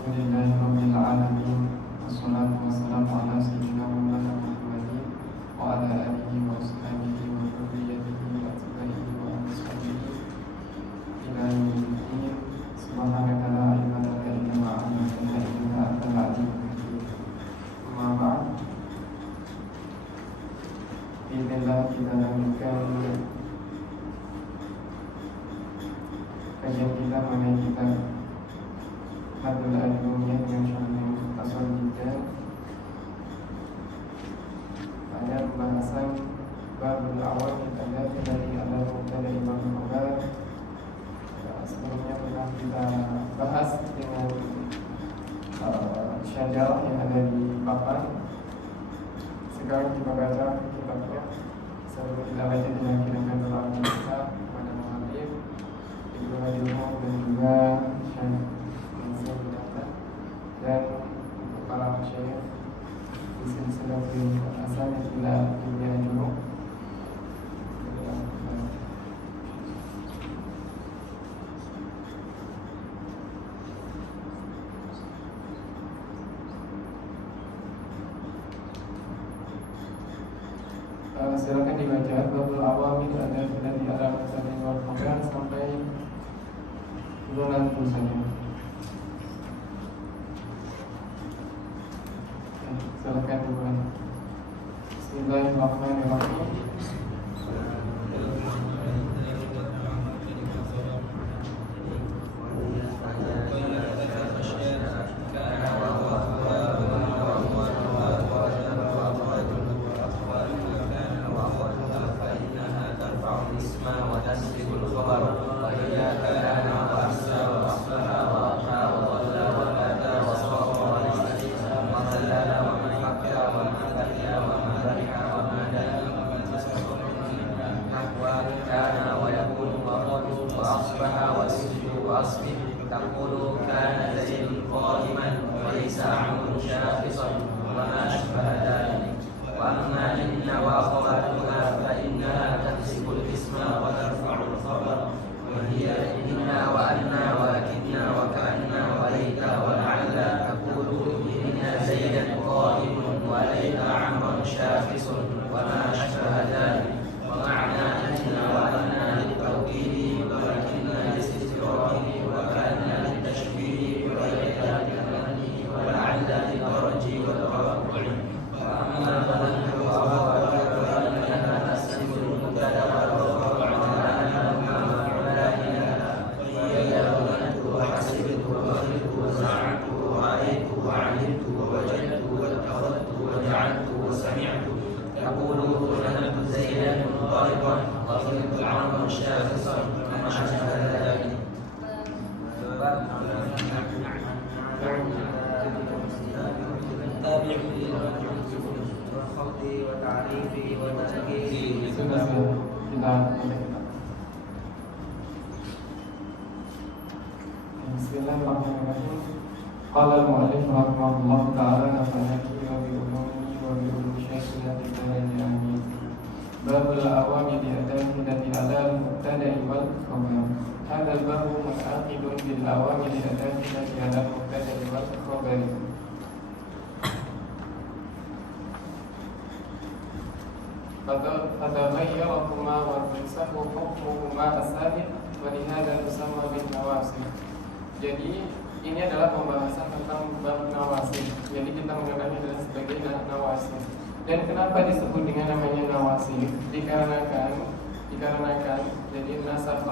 Alhamdulillahi rabbil alamin. Wassalatu wassalamu ala sayyidina Maulana Muhammadin wa ala alihi wa ashabihi wa dzurriyyatihi wa atba'ihi wa ashabihi ila yaumiddin. Subhanaka la ilma lana illa ma 'allamtana innaka antal alimul hakim. Amma ba'd. Bismillah, kita lanjutkan kajian kita mengenai kitab Hadul Al-Lumiyah yang syarah Mukhtasar Jiddan pada pembahasan Babul Awal Al-Adab dari Al-Mubtada Imam Khabar. Sebelumnya pernah kita bahas dengan syajarah yang ada di papan. Sekarang kita baca kitabnya sebelum kita baca dengan kira-kira doa kita kepada muallif Ibnu Hajjah dan juga Syekh dan untuk para masyayikh di silsilah asal ila dunia junub. Silakan dibaca babul awamil ada di alam sanin wal khabar sampai bulan saja. Silakan dimulai. Bismillahirrahmanirrahim. Bismillahirrahmanirrahim. Qala al-mu'allif rahimahullah ta'ala nafa'ani wa bi ulumihi wa bi ulumi syekhina bidzalil amin. Babul awamil adabi alal mubtada'i wal khabar. Hadha al-babu muta'aqidun bil awamil adabi alal mubtada'i wal khabar. Fataghayyarahuma wa risahu hukmuhuma as-sabiq wa lihadha tusamma bin nawasib. Jadi ini adalah pembahasan tentang bab nawasib. Jadi kita mengenalnya adalah sebagai nawasib. Dan kenapa disebut dengan namanya nawasib? Dikarenakan jadi nasakh.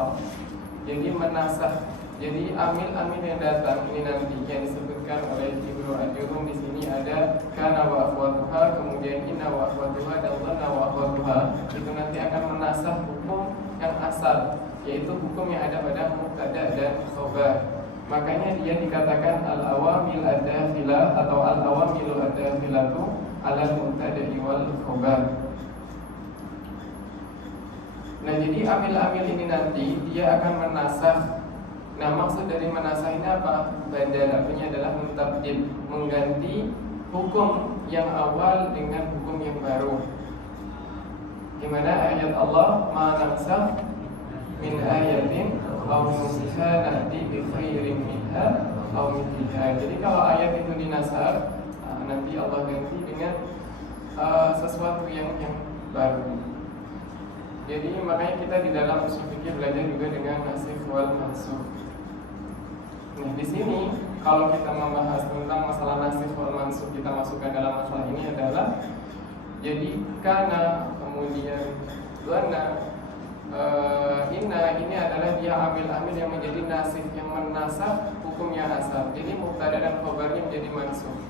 Jadi menasakh. Jadi amil-amil yang datang ini nanti yang disebutkan oleh Ibnu Al-Jurrum di sini ada kana wa akhwatuha, kemudian inna wa akhwatuha dan dhanna wa akhwatuha. Itu nanti akan menasakh hukum yang asal, yaitu hukum yang ada pada mubtada dan khabar. Makanya dia dikatakan al-awamil ad-dakhilah atau al-awamilu ad-dakhilatu alal mubtada'i wal khabar. Nah, jadi amil-amil ini nanti dia akan menasakh. Nah, maksud dari menasakh ini apa? Badal artinya adalah mentabdil, mengganti hukum yang awal dengan hukum yang baru. Di mana ayat Allah ma nansakh min ayatin aw nunsiha na'ti bi khairin minha Jadi kalau ayat itu dinasar, nanti Allah ganti dengan sesuatu yang baru. Jadi makanya kita di dalam usul fikih belajar juga dengan nasikh wal mansukh. Nah, di sini kalau kita membahas tentang masalah nasikh wal mansukh, kita masukkan dalam masalah ini adalah jadi kana kemudian dhanna inna ini adalah dia amil-amil yang menjadi nasikh, yang menasakh hukumnya asal. Jadi mubtada dan khabarnya menjadi mansukh.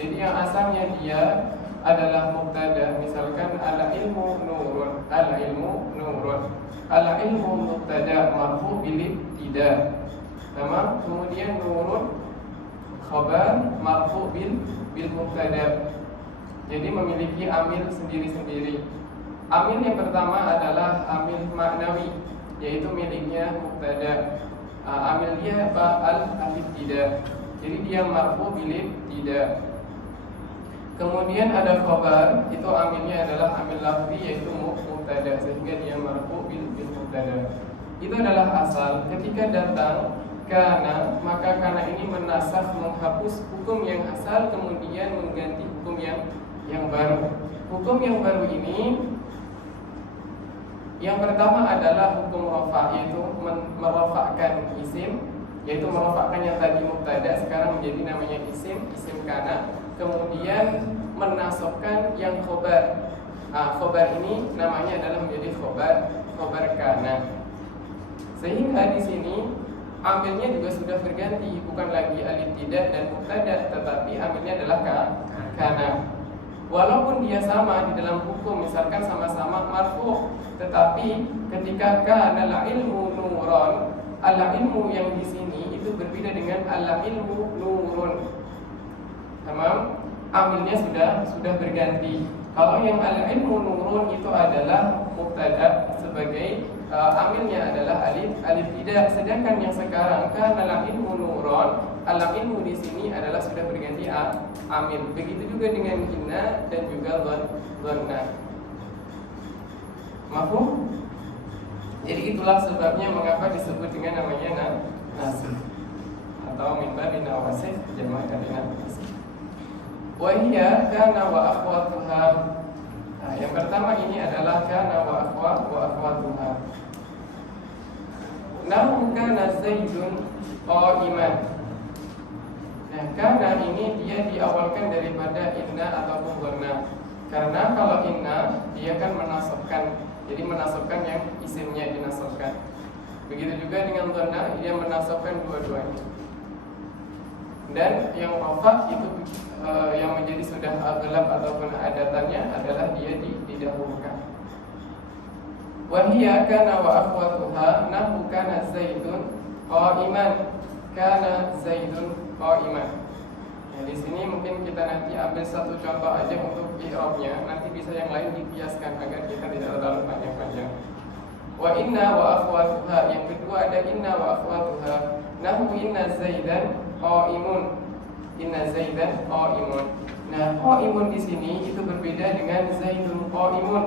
Jadi yang asalnya dia adalah mubtada, misalkan al ilmu nurun, al ilmu nurun, al ilmu mubtada marfu bil ibtida. Nama kemudian nurun khabar marfu bil mubtada. Jadi memiliki amil sendiri-sendiri. Amil yang pertama adalah amil maknawi, yaitu miliknya mubtada. Amil dia apa? Al-ibtida. Jadi dia marfu bil ibtida. Kemudian ada khabar, itu amilnya adalah amil lafzi, yaitu mubtada, sehingga dia marfu bil mubtada. Itu adalah asal. Ketika datang kana, maka kana ini menasakh, menghapus hukum yang asal, kemudian mengganti hukum yang baru. Hukum yang baru ini yang pertama adalah hukum rafa, yaitu merafa'kan isim, yaitu merafa'kan yang tadi mubtada sekarang menjadi namanya isim kana. Kemudian menasabkan yang khobar. Khobar ini namanya adalah menjadi khobar kana. Sehingga di sini amilnya juga sudah berganti, bukan lagi al-ibtida dan mubtada, tetapi amilnya adalah kana. Walaupun dia sama di dalam hukum, misalkan sama-sama marfu, tetapi ketika kana la ilmu nuron, ala ilmu yang di sini itu berbeda dengan ala ilmu nurun. Tamam, amilnya sudah berganti. Kalau yang al ilmu nurun itu adalah mubtada, sebagai amilnya adalah alif tidak. Sedangkan yang sekarang kan al ilmu nurun, al ilmu di sini adalah sudah berganti amil. Begitu juga dengan inna dan juga dhanna. Mafhum? Jadi itulah sebabnya mengapa disebut dengan namanya nasikh atau min babin nawasih, jamak dari nasikh. Wahia kana wa akhwatuha. Yang pertama ini adalah kana wa akhwatuha. Nahu kana Zaidun qa'iman. Nah, kana ini dia diawalkan daripada inna ataupun dhanna. Karena kalau inna dia kan menasabkan, jadi menasabkan yang isimnya dinasabkan. Begitu juga dengan dhanna, dia menasabkan dua-duanya. Dan yang rafa itu yang menjadi sudah aghlab ataupun adatannya adalah dia didahulukan. Wahia kana wa akhwatuha nahu kana Zaidun qa'iman, kana Zaidun qa'iman. Nah, di sini mungkin kita nanti ambil satu contoh aja untuk i'rabnya, nanti bisa yang lain dikiaskan agar kita tidak terlalu panjang-panjang. Wa inna wa akhwatuha, yang kedua ada inna wa akhwatuha. Nahu inna Zaidan qa'imun, inna Zaidan qa'imun. Nah, qa'imun di sini itu berbeda dengan Zaidun qa'imun.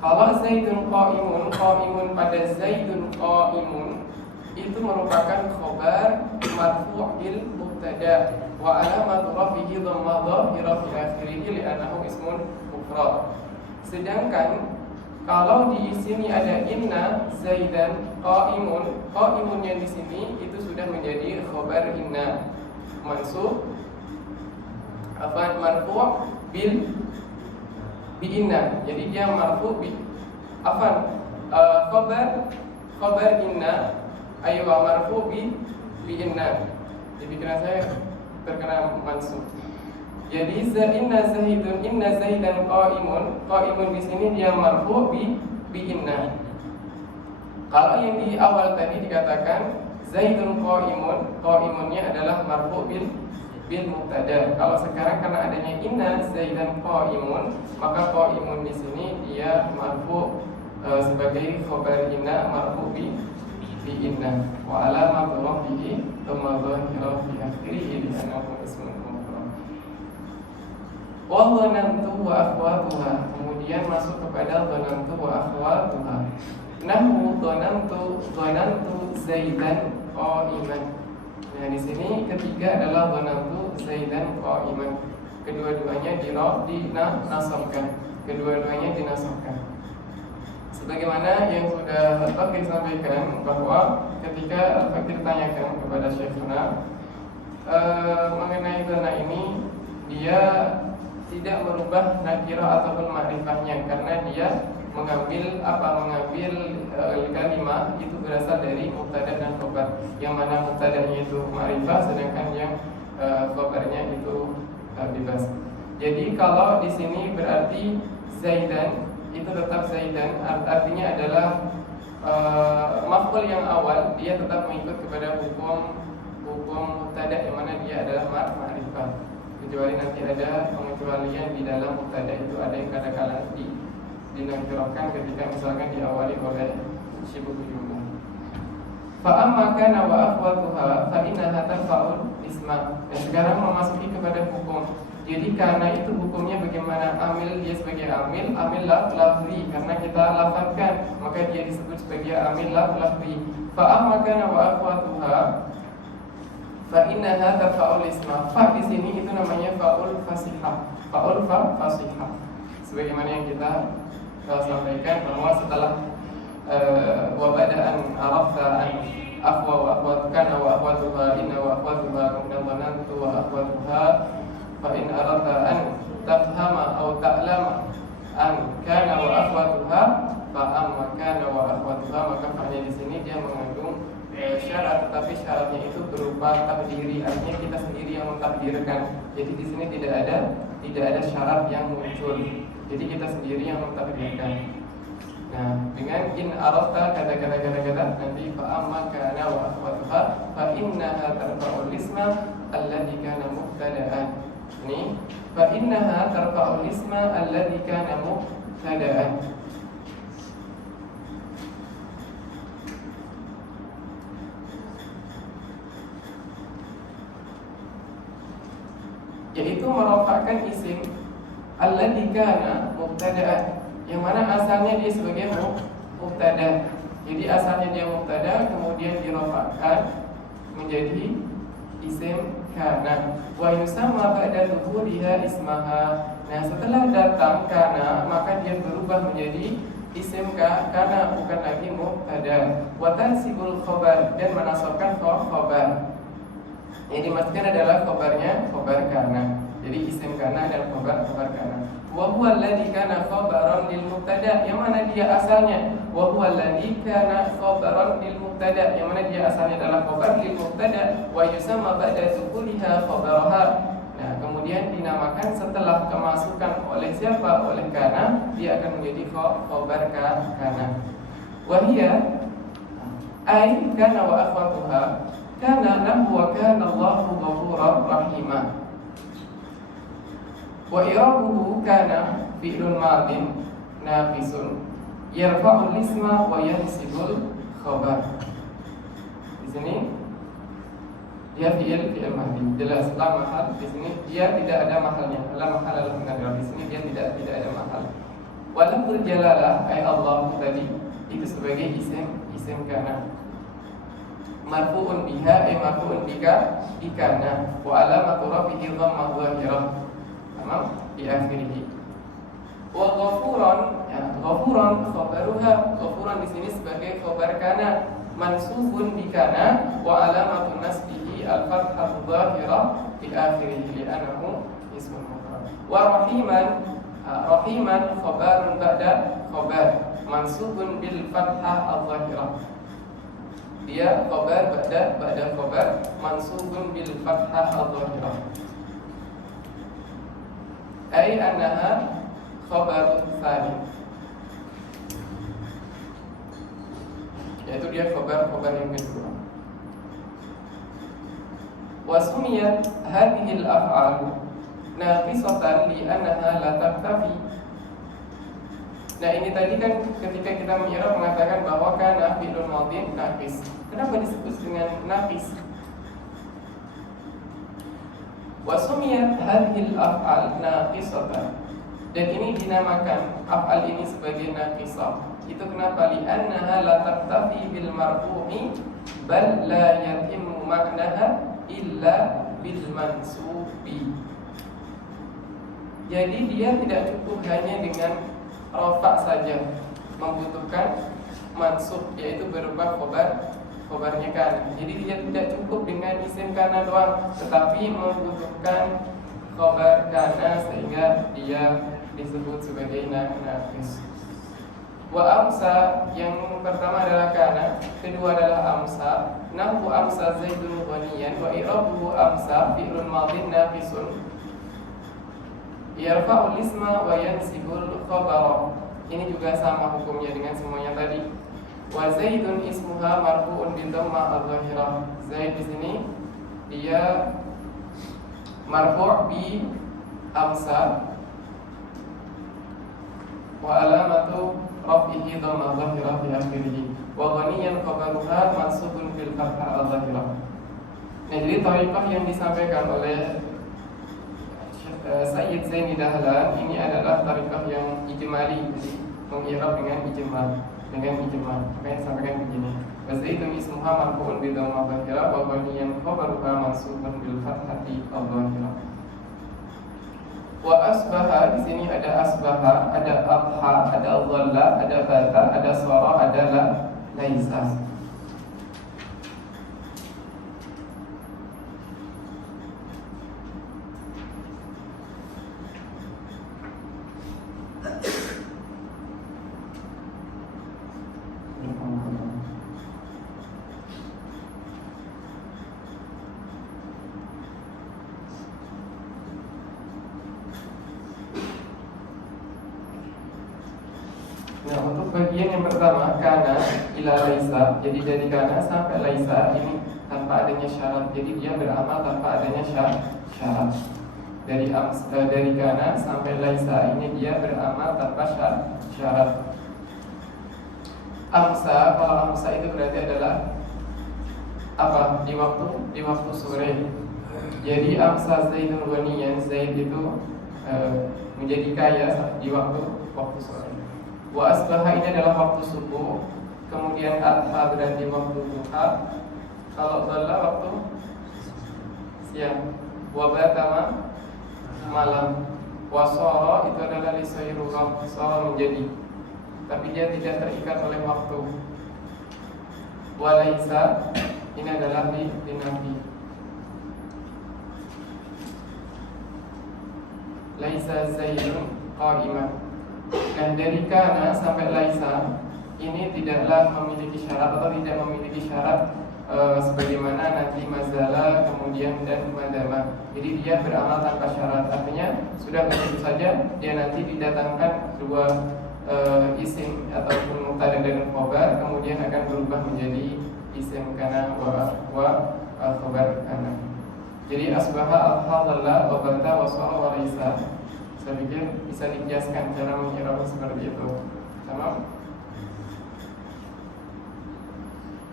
Kalau Zaidun qa'imun, qa'imun pada Zaidun qa'imun itu merupakan khabar marfu' bil mubtada wa alamatu rafihi dhammah dhahirah fi akhirih li'annahu ismun mufrad. Sedangkan kalau di sini ada inna Zaidan qa'imun, qa'imunnya di sini itu sudah menjadi khabar inna mansub marfu' bil bi inna. Jadi dia marfu' bi khabar inna aywa marfu' bi inna. Jadi kira saya terkena mansub. Jadi inna Zaidan qa'imun di sini dia marfu' bi inna. Kalau yang di awal tadi dikatakan Zaidun qa'imunnya adalah marfu' bil mubtada. Kalau sekarang karena adanya inna Zaidan qa'imun, maka qa'imun di sini dia marfu' sebagai khabar inna marfu' bi inna wa alamatu rafihi dhamma dhahirah fi akhirih li'annahu ismun mufrad. Wa dhanantu wa akhwatuha, kemudian masuk kepada dhanantu wa akhwatuha. Nahu dhanantu Zaidan qa'iman. Nah, di sini ketiga adalah dhanantu Zaidan qa'iman. Kedua-duanya dinasabkan. Kedua-duanya dinasabkan. Sebagaimana yang sudah Al-Fakir sampaikan bahwa ketika Al-Fakir tanyakan kepada Syekhuna mengenai dhanna ini, dia tidak merubah nakirah ataupun ma'rifahnya karena dia mengambil kalimah itu berasal dari mubtada dan khabar, yang mana mubtadanya itu ma'rifah sedangkan yang khabarnya itu bebas. Jadi kalau di sini berarti Zaidan itu tetap Zaidan, artinya adalah maf'ul yang awal dia tetap mengikut kepada hukum mubtada yang mana dia adalah ma'rifah, kecuali nanti ada pengecualian di dalam mubtada itu, ada yang kadang-kadang dinakirahkan ketika misalkan diawali oleh syibhul jumlah. Fa amma kana wa akhwatuha fa innaha tarfa'ul isma. Dan sekarang memasuki kepada hukum. Jadi karena itu hukumnya bagaimana? Amil, dia sebagai amil lafzi karena kita lafazkan, maka dia disebut sebagai amil lafzi. Fa amma kana wa akhwatuha fa innaha tarfa'ul isma. Fa di sini itu namanya fa'ul fasihah. Fa'ul fasihah. Sebagaimana yang kita sampaikan bahwa setelah wa bada'an arafta an akhwa wa akhwatuka wa akhwatuha inna wa akhwatuha kemudian dhanantu wa akhwatuha fa in aradta an tafhama aw ta'lama an kana wa akhwatuha fa amma kana wa akhwatuha, maka fa'nya di sini dia mengandung syarat, tetapi syaratnya itu berupa takdiri, artinya kita sendiri yang mentakdirkan. Jadi di sini tidak ada syarat yang muncul. Jadi kita sendiri yang mentakdirkan. Nah, dengan in arafta kata-kata nanti fa amma kana wa akhwatuha fa innaha tarfa'ul isma alladhi kana mubtada'an. Ini fa innaha tarfa'ul isma alladhi kana mubtada'an. Yaitu merofakkan isim alladzi kana mubtada'an, yang mana asalnya dia sebagai mubtada. Jadi asalnya dia mubtada kemudian dirofakkan menjadi isim kana. Wa yusamma ba'da dhuhuriha ismaha. Nah, setelah datang kana maka dia berubah menjadi isim kana, bukan lagi mubtada. Wa tansibul khabar, dan menasabkan khabar. Yang dimaksudkan adalah khabar kana. Jadi isim kana dan khabar kana. Wa huwa alladhi kana khabaran lil mubtada, yang mana dia asalnya wa huwa alladhi kana khabaran lil mubtada, yang mana dia asalnya adalah khabar lil mubtada, wa yusamma ba'da dzukuliha khabaraha. Nah, kemudian dinamakan setelah kemasukan oleh siapa? Oleh kana, dia akan menjadi khabar kana. Wa hiya ay kana wa akhwatuha kana nahwa kana Allahu ghafurar rahimah. Wa i'rabuhu kana fi'lun madin naqisun yarfa'ul isma wa yansibul khabar. Di sini dia fi'il madhi, jelas la mahal. Di sini dia tidak ada mahalnya, la mahal al-munadar. Di sini dia tidak ada mahal. Wa lafzul jalalah ay Allah tadi itu sebagai isim kana. Marfu'un biha ay marfu'un bika ikana wa alamatu rafihi dhammah dhahirah di akhirih. Wa ghafuran, ya, ghafuran khabaruha, ghafuran di sini sebagai khabar kana mansubun bi kana wa alamatu nasbihi al-fathah dhahirah di akhirih li'annahu ismun mufrad. Wa rahiman khabarun ba'da khabar mansubun bil fathah al-dhahirah. Dia khabar ba'da khabar mansubun bil fathah al-dhahirah. Ai annaha khabarun tsani, yaitu dia khabar yang kedua. Wa sumiyat hadhihi al-af'al naqisatan li annaha la taktafi. Nah, ini tadi kan ketika kita menyerap mengatakan bahwa kana fi'lun madhin naqis. Kenapa disebut dengan naqis? Wasumiyat hadhil af'al naqisatan, dan ini dinamakan af'al ini sebagai naqisah. Itu kenapa? Li'annaha la taqtafi bil marfu'i bal la yatimmu yakunu maknaha illa bil mansubi. Jadi dia tidak cukup hanya dengan rafa saja, membutuhkan mansub, yaitu berupa khobarnya kana. Jadi dia tidak cukup dengan isim kana doang, tetapi membutuhkan khobar kana sehingga dia disebut sebagai naqis. Wa amsa, yang pertama adalah kana, kedua adalah amsa. Nahu amsa zaidun ghaniyan wa i'rabuhu amsa fi'lun madhin naqisun yarfa'ul isma wa yansibul khabara. Ini juga sama hukumnya dengan semuanya tadi. Wa zaidun ismuha marfu'un bi dhammah adh-dhahirah. Zaid di sini dia marfu' bi amsa wa alamatu raf'ihi dhammah adh-dhahirah fi akhirih. Wa ghaniyan khabaruha mansubun bil fathah adh-dhahirah. Nah, jadi thariqah yang disampaikan oleh Sayyid Zaini Dahlan ini adalah thariqah yang ijmali, mengirab dengan ijmal. Makanya sampaikan begini. Wazaitun ismuha marfu'un bi dhammah dhahirah wa ghaniyan khabaruha mansubun bil fathati adh-dhahirah. Wa asbaha, di sini ada asbaha, ada adha, ada dhalla, ada bata, ada sara, ada laisa. Nah, untuk bagian yang pertama kana ila laisa, jadi dari kana sampai laisa ini tanpa adanya syarat, jadi dia beramal tanpa adanya syarat. Dari kana sampai laisa ini dia beramal tanpa syarat. Amsa, kalau amsa itu berarti adalah apa? Di waktu sore. Jadi amsa zaidun ghaniyan, Zaid itu menjadi kaya di waktu sore. Wa asbaha ini adalah waktu subuh. Kemudian adha berarti waktu duha. Kalau dhalla waktu siang. Wa batama malam. Wa sara itu adalah lisairullah, sara menjadi, tapi dia tidak terikat oleh waktu. Wa laisa ini adalah di nafi. Laisa zaidun qa'imah. Dan dari kana sampai laisa ini tidaklah memiliki syarat atau tidak memiliki syarat sebagaimana nanti mazala kemudian dan madama. Jadi dia beramal tanpa syarat. Artinya sudah begitu saja dia nanti didatangkan dua isim ataupun mubtada dan khobar, kemudian akan berubah menjadi isim kana wa khobar kana. Jadi asbaha al-hadalla wa bata wa sara wa laisa. Saya pikir bisa dikiaskan cara mengirab seperti itu. Sama.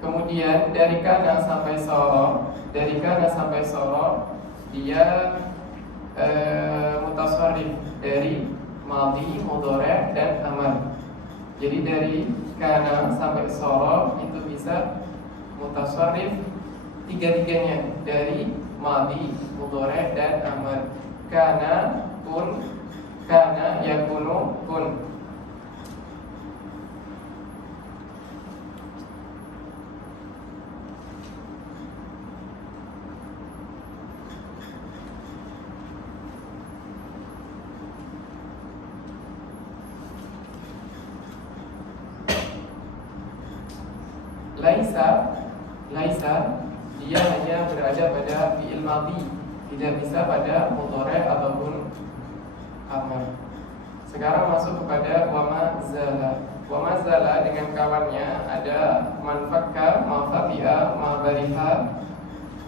Kemudian dari kana sampai sara, dia mutasarrif dari madhi, mudhari' dan amar. Jadi dari kana sampai sara itu bisa mutasarrif tiga-tiganya, dari madhi, mudhari' dan amar. Kana kun, kana yakunu kun. Laisa dia hanya berada pada fi'il madhi, tidak bisa pada mudhari' ataupun amar. Sekarang masuk kepada wama zala. Wama zala dengan kawannya ada manfakka, mafatiha, mabariha.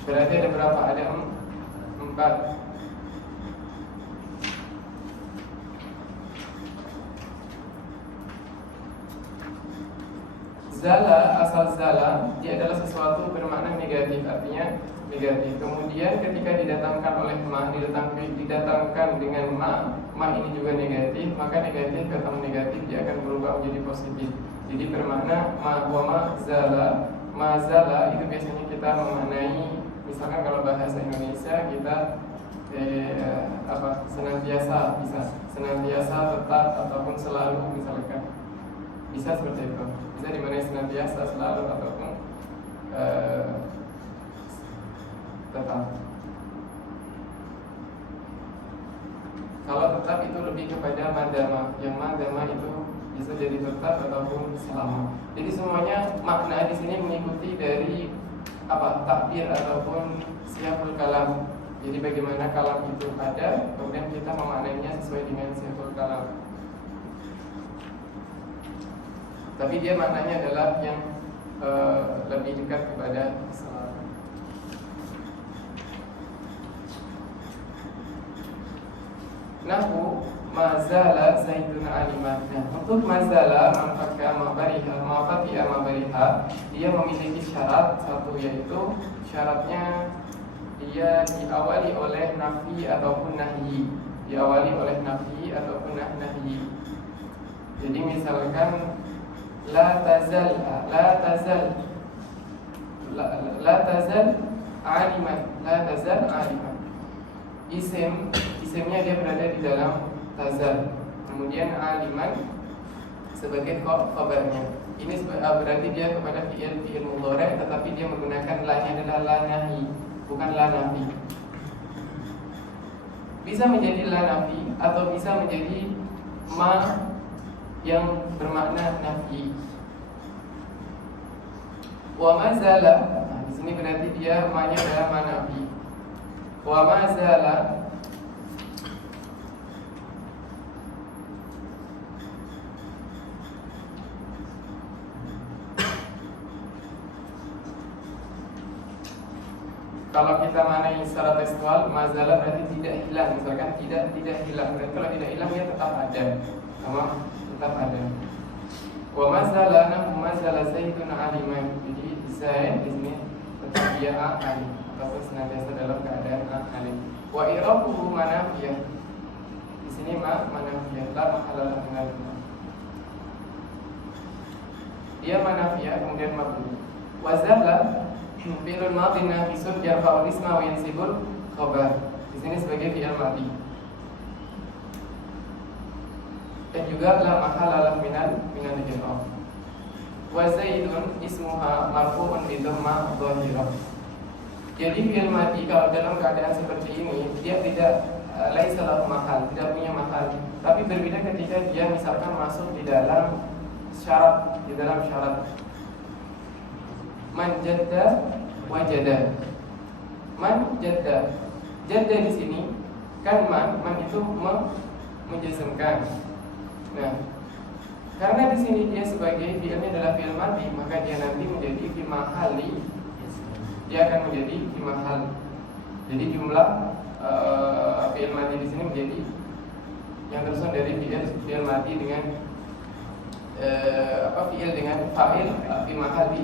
Berarti ada berapa? Ada 4. Zala, asal zala, dia adalah sesuatu bermakna negatif, artinya negatif. Kemudian ketika didatangkan oleh ma, didatangkan dengan ma ini juga negatif, maka negatif ketemu negatif dia akan berubah menjadi positif. Jadi bermakna ma wa ma zala mazala itu biasanya kita memaknai, misalkan kalau bahasa Indonesia kita senantiasa, bisa senantiasa, tetap, ataupun selalu, misalkan bisa seperti itu, bisa dimaknai senantiasa, selalu, ataupun tetap. Kalau tetap itu lebih kepada madama, yang madama itu bisa jadi tetap ataupun selama. Jadi semuanya makna di sini mengikuti dari takbir ataupun siyaqul kalam. Jadi bagaimana kalam itu ada, kemudian kita memaknainya sesuai dengan siyaqul kalam. Tapi dia maknanya adalah yang lebih dekat kepada selama. Nahu mazala zaidun aliman. Nah, untuk mazala manfaka mafatiha mabariha, dia memiliki syarat satu, yaitu syaratnya dia diawali oleh nafi ataupun nahyi. Diawali oleh nafi ataupun nahyi. Jadi misalkan la tazal aliman, la tazal aliman. Isimnya dia berada di dalam tazal. Kemudian aliman sebagai khabarnya. Ini berarti dia kepada fi'il mudhari', tetapi dia menggunakan la-nya adalah la nahi, bukan la nafi. Bisa menjadi la nafi atau bisa menjadi ma yang bermakna nafi. Wa mazala, nah, di sini berarti dia ma-nya adalah ma nafi. Wa mazala kalau kita maknai secara tekstual, mazala berarti tidak hilang, misalkan tidak hilang. Berarti kalau tidak hilang dia tetap ada, sama tetap ada. Wa mazala nahu mazala zaidun aliman. Jadi Zaid di sini tetap dia alim ataupun senantiasa dalam keadaan alim. Wa irabuhu manafiyah. Di sini manafiyah, la mahalala minal. Dia manafiyah kemudian mabni. Wa zala fi'lun madhi nafisun yarfa'ul isma wa yansibul khabar. Di sini sebagai fi'il madhi. Dan juga la mahalalah minal i'rab. Wa zaidun ismuha marfu'un bi dhamma dhahirah. Jadi fi'il madhi kalau dalam keadaan seperti ini dia tidak laisa lahu mahal, tidak punya mahal. Tapi berbeda ketika dia misalkan masuk di dalam syarat, man jadda wajada. Man jadda. Jadda di sini kan man itu menjazmkan. Nah, karena di sini dia sebagai fi'ilnya adalah fi'il madhi, maka dia nanti menjadi fi mahali. Dia akan menjadi fi mahal. Jadi jumlah fi'il madhi di sini menjadi yang tersusun dari fi'il madhi dengan fi'il dengan fa'il fi mahali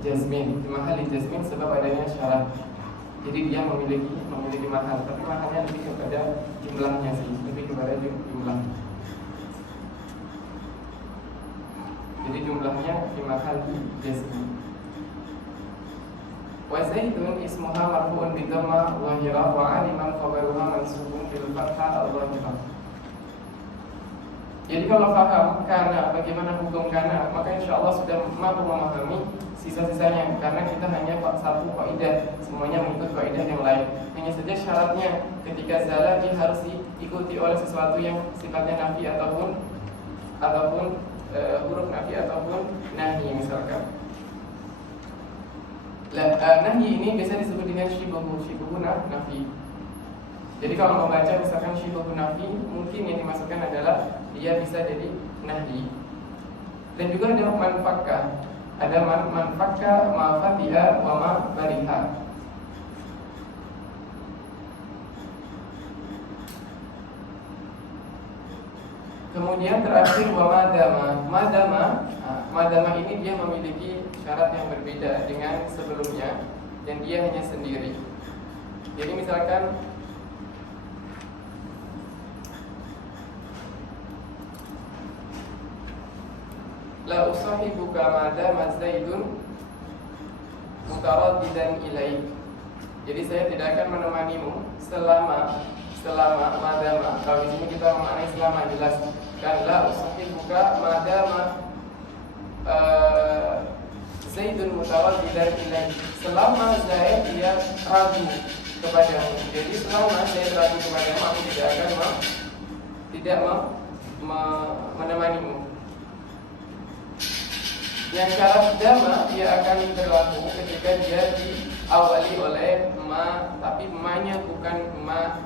jazmin, fi mahali jazmin sebab adanya syarat. Jadi dia memiliki mahal, tapi mahalnya lebih kepada jumlahnya sih, lebih kepada jumlah. Jadi jumlahnya fi mahali jazmin. Wa zaidun ismuha marfu'un bi dhamma dhahirah wa 'aliman khabaruha mansubun bil fathah al-dhahirah. Jadi kalau paham karena bagaimana hukum karena, maka insya Allah sudah mampu memahami sisa-sisanya. Karena kita hanya satu kaidah, semuanya mengikut kaidah yang lain. Hanya saja syaratnya ketika zala dia harus diikuti oleh sesuatu yang sifatnya nafi ataupun huruf nafi ataupun nahi misalkan. Nahi ini biasa disebut dengan syibuhu nafi. Jadi kalau membaca misalkan syibuhu nafi, mungkin yang dimasukkan adalah dia bisa jadi nahi. Dan juga ada manfakka. Ada manfakka mafatiha wa ma bariha. Kemudian terakhir wa madama. Madama ini dia memiliki syarat yang berbeda dengan sebelumnya dan dia hanya sendiri. Jadi misalkan la usahibuka madama zaidun mutaraddidan ilaik. Jadi saya tidak akan menemanimu selama madama. Kalau di sini kita memaknai selama jelas. Kan la usahibuka madama Zaidun mutaraddidan ilaik. Selama Zaid dia ragu kepadamu. Jadi selama Zaid ragu kepadamu, aku tidak akan menemanimu. Yang syarat dama dia akan berlaku ketika dia diawali oleh ma, tapi ma-nya bukan ma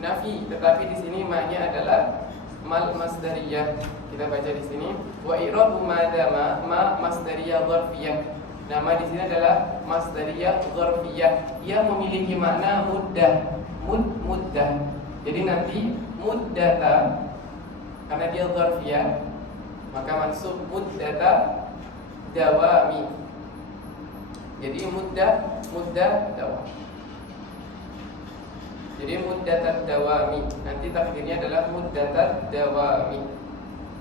nafi, tetapi di sini ma-nya adalah mal masdariyah. Kita baca di sini wa i'rabu madama ma masdariyah dzarfiyah. Nama di sini adalah masdariyah dzarfiyah. Ia memiliki makna muddah, muddah. Jadi nanti muddata karena dia dzarfiyah, maka mansub muddata dawami. Jadi muddah dawam. Jadi muddatat dawami. Nanti takdirnya adalah muddatat dawami.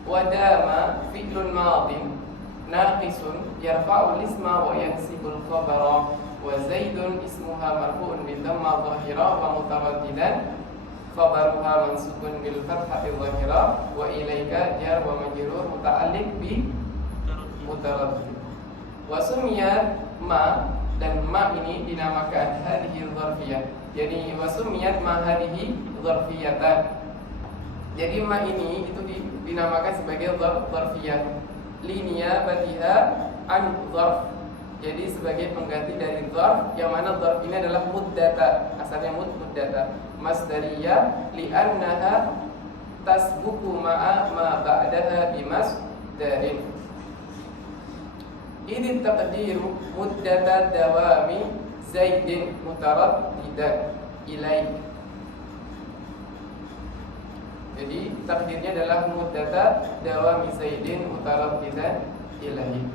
Wadama fi'lun madin naqisun yarfa'ul isma wa yansibul khabara. Wa zaidun ismuha marfu'un bi dhamma dhahira wa mutaraddidan khabaruha mansubun bil fathati dhahira wa ilaika jar wa majrur muta'alliq bi mutaraddid. Wa sumiyat ma, dan ma ini dinamakan hadhihi dzarfiyah. Jadi wa sumiyat ma hadhihi dzarfiyatan. Jadi ma ini itu dinamakan sebagai dzarfiyah liniyabatiha an dzarf. Jadi sebagai pengganti dari dzarf, yang mana dzarf ini adalah muddata, asalnya muddata masdariyah li'annaha tasbuku ma'a ma ba'daha bimasdarin. Ini taqdiru muddata dawami Zaidin mutaraddidan ilaik. Jadi takdirnya adalah muddata dawami Zaidin mutaraddidan ilaik.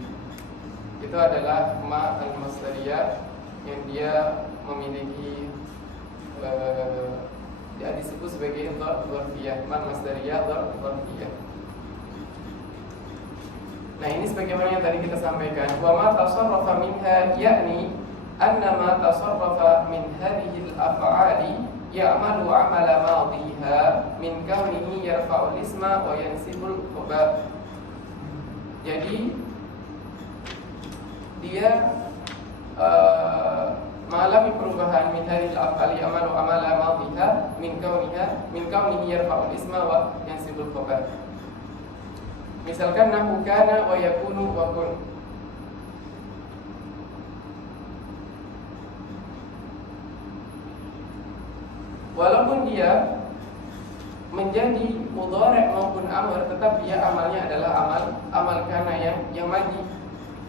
Itu adalah ma al-masdariyah yang dia memiliki dia disebut sebagai dzarfiyah, ma masdariyah dzarfiyah. Nah, ini sebagaimana yang tadi kita sampaikan, wa ma tasarrafa minha yakni anna ma tasarrafa min hadhihi al-af'ali ya'malu 'amala madhiha min kaunihi yarfa'ul isma wa yansibul khabar. Jadi dia mengalami perubahan min hadhihi al-af'ali ya'malu 'amala madhiha min kaunihi yarfa'ul isma wa yansibul khabar. Misalkan nahu kana wa yakunu wa kun. Walaupun dia menjadi mudhari' maupun amr, tetap dia amalnya adalah amal kana yang madi.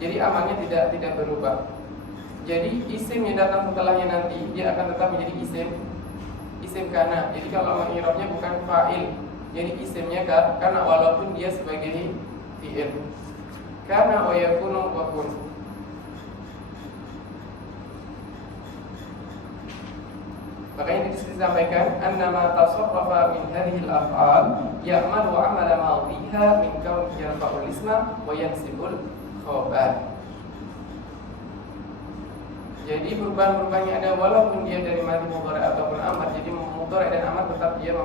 Jadi amalnya tidak berubah. Jadi isim yang datang setelahnya nanti dia akan tetap menjadi isim kana. Jadi kalau mengiramnya bukan fa'il, jadi isimnya karena walaupun dia sebagai fi'il. Kana wa yakunu wa kun. Makanya disampaikan annama tasarrafa min hadhihi al-af'al ya'malu 'amala madhiha min kaunihi yarfa'ul isma wa yansibul khabar. Jadi perubahan-perubahan yang ada walaupun dia dari madhi mudhari' ataupun amr. Jadi mudhari' dan amr tetap dia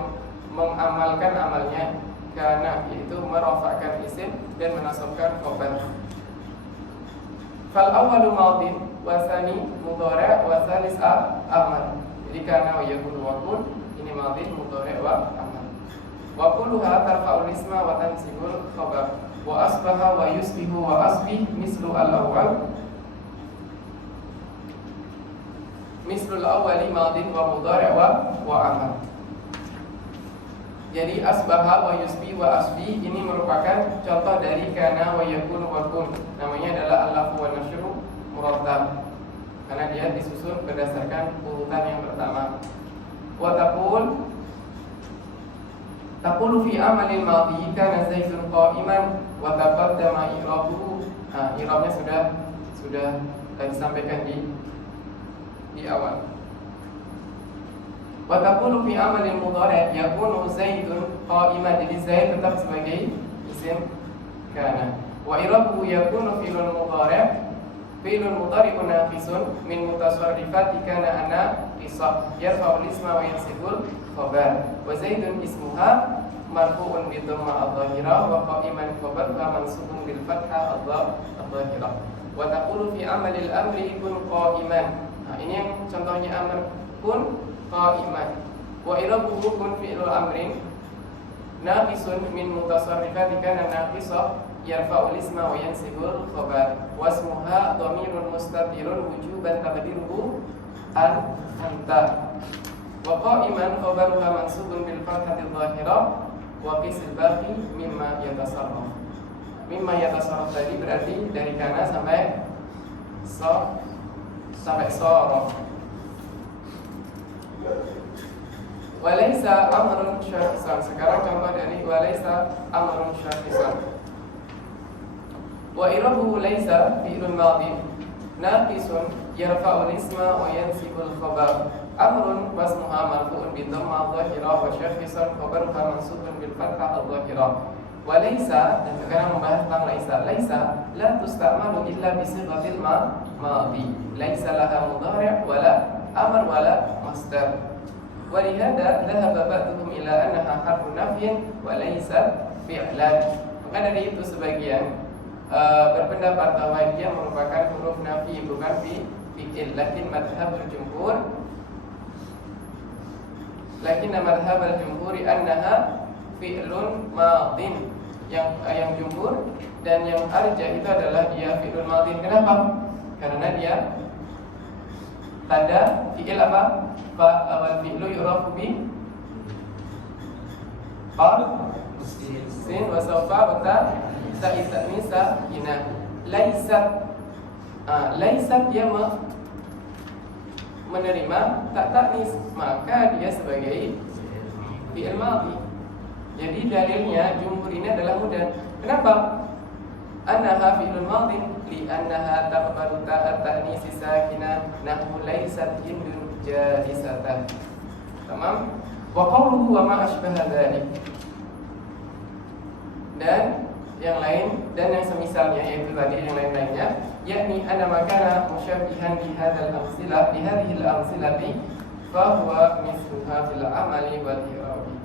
mengamalkan amalnya karena yaitu merafa'kan isim dan menasabkan khabar. Fal awwalu madhin wa tsani mudhari' wa tsalis amr. Jadi kana wa yakunu wa kun ini madhin mudhari' wa amr. Wa kulluha tarfa'ul isma wa tansibul khabar. Wa asbaha wa yusbihu wa asbih mislu al-awwal. Mislu al-awwali madhin wa mudhari' wa amr. Jadi asbaha wa yusbi wa asbi ini merupakan contoh dari kana wa yakunu wa kun. Namanya adalah al-lafzu wa nasyru murattab karena dia disusun berdasarkan urutan yang pertama. Wa taqulu fi amalil madhi kana zaidun qa'iman wa taqaddama i'rabuhu. Nah, i'rabnya sudah disampaikan di awal. Wa taqulu fi amalil mudhari' yakunu zaidun qa'iman. Jadi zaid tetap sebagai isim kana. Wa i'rabuhu yakunu fi'lul mudhari' fi'lun mudhari'un naqisun min mutasarrifati kana ana qisah yarfa'ul isma wa yansibul khabar. Wa zaidun ismuha marfu'un bi dhamma adh-dhahira wa qa'iman khabaruha mansubun bil fathah adh-dhahira. Wa taqulu fi amalil amri kun qa'iman. Nah, ini yang contohnya amr, kun qa'iman. Wa irabuhu kun fi'lul amrin naqisun min mutasarrifati kana naqisah yarfa'ul isma wa yansibul khabar. Wasmuha dhamirun mustatirun wujuban taqdiruhu anta. Wa qa'iman khabaruha mansubun bil fathati adh-dhahira wa qisil baqi mimma yatasarraf. Mimma yatasarraf tadi berarti dari kana sampai sorof. Walaysa amrun syakhisan. Sekarang contoh dari walaysa amrun syakhisan. Wa irabuhu laysa fi'lun madhi naqisun yarfa'ul isma wa yansibul khabar. Amrun wasmuha marfu'un bi dhamma adh-dhahira wa syakhisan khabaruha mansubun bil fathah adh-dhahira. Walaysa, dan sekarang membahas tentang laisa. Laisa la tusta'malu illa bi sighatil madhi. Laisa laha mudhari' wala amr wala masdar. Walihada dhahaba ba'duhum ila annaha harfu nafyin wa laysat fi'lan. Maka dari itu sebagian berpendapat bahwa dia merupakan huruf nafi bukan fi'il. Lakin madhabul jumhuri annaha fi'lun madin. Yang jumhur dan yang arjah itu adalah dia fi'lun madin. Kenapa? Karena dia tanda fi'il apa? Awal fi'lu yurafu bi sin wa sawfa wa ta'isa ina. Laisat dia menerima tak taknis, maka dia sebagai fi'il madhi. Jadi dalilnya jumhur ini adalah mudah. Kenapa? Annaha fi'lun madhin li annaha taqbalu ta'at ta'nisi sakinah nahu laisat hindun jalisatan. Tamam? Wa qawluhu wa ma asbaha dzalik. Dan yang lain dan yang semisalnya, yaitu tadi yang lain-lainnya, yakni anna makana musyabbihan bi hadzal amsilah bi hadhihi al-amsilati fa huwa mithluha fil amali wal i'rabi.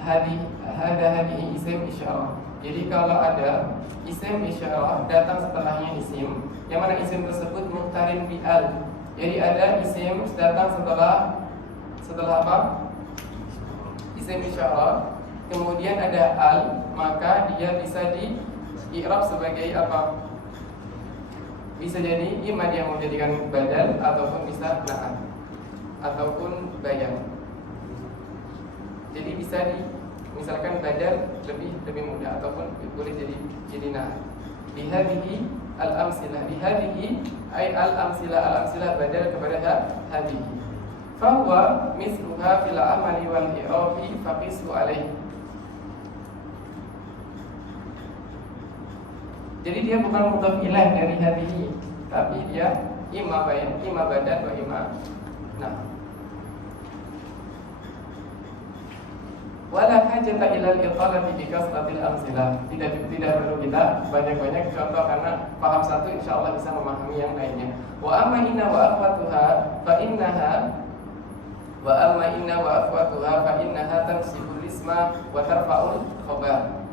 Hadihi isim isyarah. Jadi kalau ada isim isyarah datang setelahnya isim, yang mana isim tersebut muqtarin bi al. Jadi ada isim datang setelah apa? Isim isyarah. Kemudian ada al, maka dia bisa di-i'rab sebagai apa? Bisa jadi imma dia menjadikan badal ataupun bisa na'at ataupun bayan. Jadi bisa misalkan badal lebih mudah ataupun boleh jadi na'at. Bihadhihi al-amsilah, bihadhihi ay al-amsilah badal kepada hadhihi. Fa huwa mithluha fil amali wal i'rabi faqisu alaihi. Jadi dia bukan mudhaf ilaih dari hadhihi, tapi dia imma bayan, imma badal wa imma na'at. Wala hajata ilal italati bi kasratil amsilah. Tidak perlu kita banyak-banyak contoh, karena paham satu insyaallah bisa memahami yang lainnya. Wa amma inna wa akhwatuha fa innaha tansibul isma wa tarfa'ul khabar.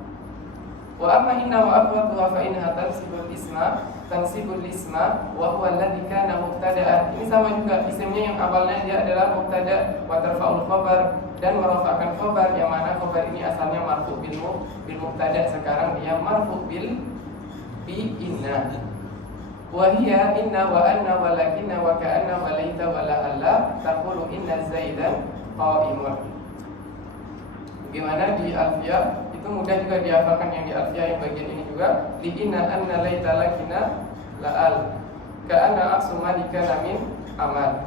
Wa amma inna wa akhwatuha fa innaha tansibul isma wa huwa alladhi kana mubtada'an. Ini sama juga, isimnya yang awalnya dia adalah mubtada' wa tarfa'ul khabar dan merafa'kan khabar, yang mana khabar ini asalnya marfu' bil mubtada', sekarang dia marfu' bi inna. Wa hiya inna wa anna wa lakinna wa ka'anna wa laita wa la'alla taqulu inna zaidan qa'imun. Bagaimana di alfiyah itu mudah juga dihafalkan, yang di alfiyah yang bagian ini juga. Li inna anna laita lakina la'al ka'anna aqsuma likana min amal.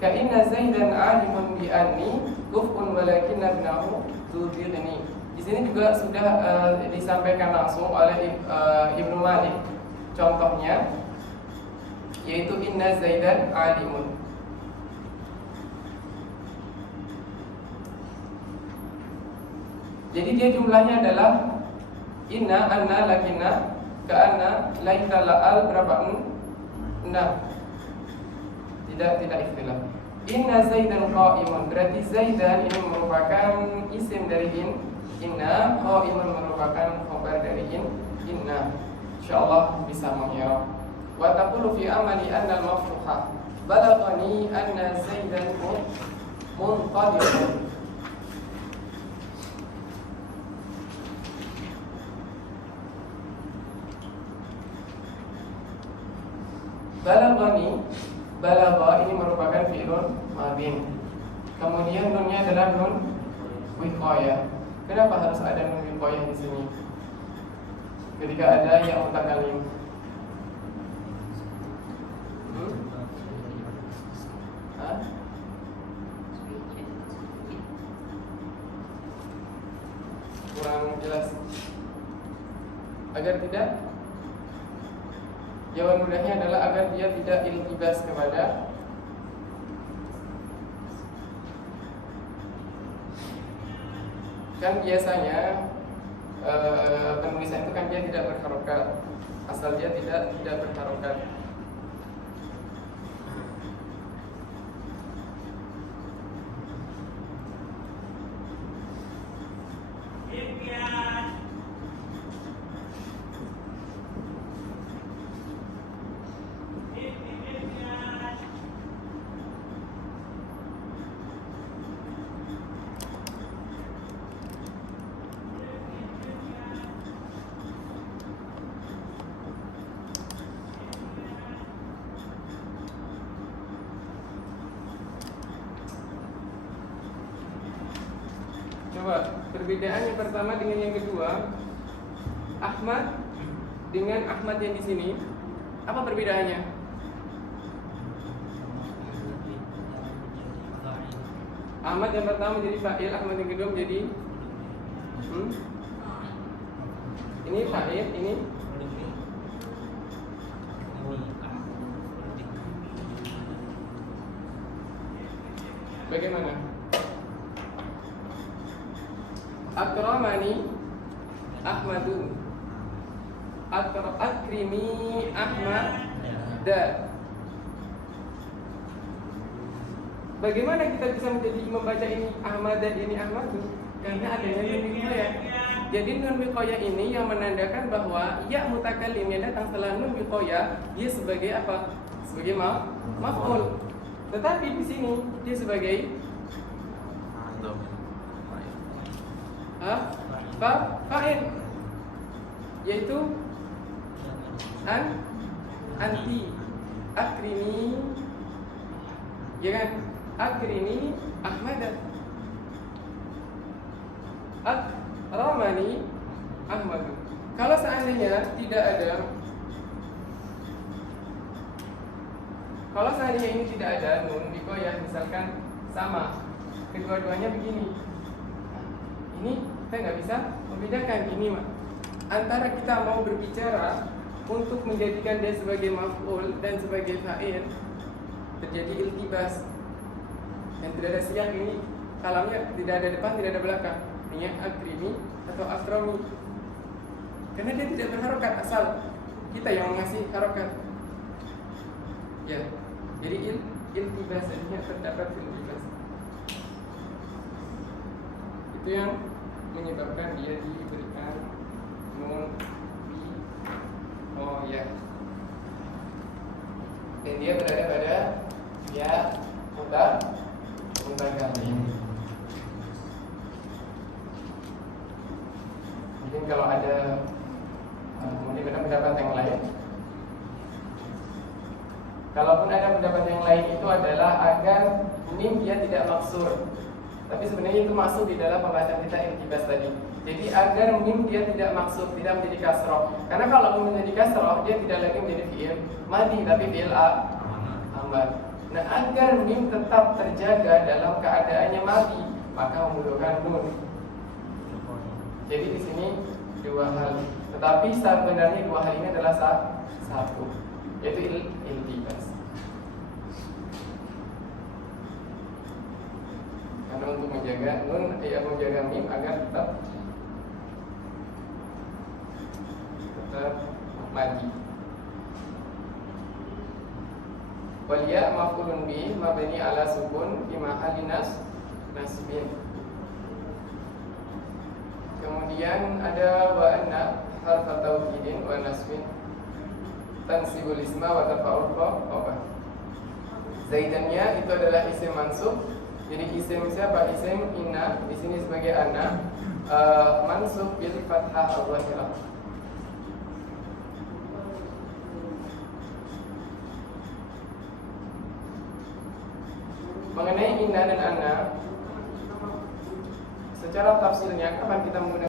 Ka inna zaidan alimun bi anni kufun walakinna ibnahu tudhirni. Di sini juga sudah disampaikan langsung oleh Ibnu Malik contohnya, yaitu inna zaidan alimun. Jadi dia jumlahnya adalah inna, anna, lakinna, ka'anna, laita, la'al, berapa? Nah, tidak ikhtilaf. Inna Zaidan qa'imun, berarti Zaidan ini merupakan isim dari inna, qa'imun merupakan khabar dari inna. Insyaallah bisa mengira. Wa taqulu fi amali anna al-maftuha balaghani anna Zaidan muntaliqun. Balagha ini merupakan fi'lun madin. Kemudian nunnya adalah nun wiqayah. Kenapa harus ada nun wiqayah di sini? Ketika ada ya mutakalim. Kurang jelas. Agar tidak, jawaban mudahnya adalah agar dia tidak iltibas kepada kan biasanya penulisan itu kan dia tidak berharokat, asal dia tidak berharokat. Coba perbedaan yang pertama dengan yang kedua, Ahmad dengan Ahmad yang di sini, apa perbedaannya? Ahmad yang pertama menjadi fa'il, Ahmad yang kedua menjadi ini fa'il, ini bagaimana? Akramani Ahmadu, akrimi Ahmada. Bagaimana kita bisa membaca ini Ahmad dan ini Ahmadu? Karena adanya nun wiqayah. Jadi nun wiqayah ini yang menandakan bahwa ya mutakallim yang datang setelah nun wiqayah dia sebagai apa? Sebagai maf'ul. Tetapi di sini dia sebagai fa'il, yaitu anti akrimi, ya kan? Akrimi Ahmad, akramani Ahmad. Kalau seandainya tidak ada, kalau seandainya ini tidak ada nun wiqayah, misalkan sama kedua-duanya begini, ini kita nggak bisa membedakan ini antara kita mau berbicara untuk menjadikan dia sebagai maf'ul dan sebagai fa'il, terjadi iltibas dan tidak ada siang. Ini kalamnya tidak ada depan, tidak ada belakang, hanya akrimi atau akrami, karena dia tidak berharokat, asal kita yang mengasih harokat ya. Jadi iltibas, artinya terdapat iltibas, itu yang menyebabkan dia diberikan nun wiqayah, dan dia berada pada ya mutakallim. Mungkin kalau ada pendapat yang lain, kalaupun ada pendapat yang lain itu adalah agar mim dia tidak maksur. Tapi sebenarnya itu masuk di dalam pembahasan kita iltibas tadi. Jadi agar mim dia tidak maksud, tidak menjadi kasroh. Karena kalau mim menjadi kasroh, dia tidak lagi menjadi fi'il madi, tapi fi'il amar. Nah, agar mim tetap terjaga dalam keadaannya madi, maka membutuhkan nun. Jadi di sini dua hal. Tetapi sebenarnya dua hal ini adalah satu, yaitu iltibas. Karena untuk menjaga nun, menjaga mim agar tetap madi. Wal ya maf'ulun bi mabni ala sukun fi mahalli nasbin. Kemudian ada wa anna harf taukidin wa nasbin tansibul isma wa tafa'ul khabar. Zaidannya itu adalah isim mansub. Jadi isim siapa? Isim inna di sini sebagai anna, mansub bil fathah al-zahirah. Mengenai inna dan anna, secara tafsirnya kapan kita menggunakan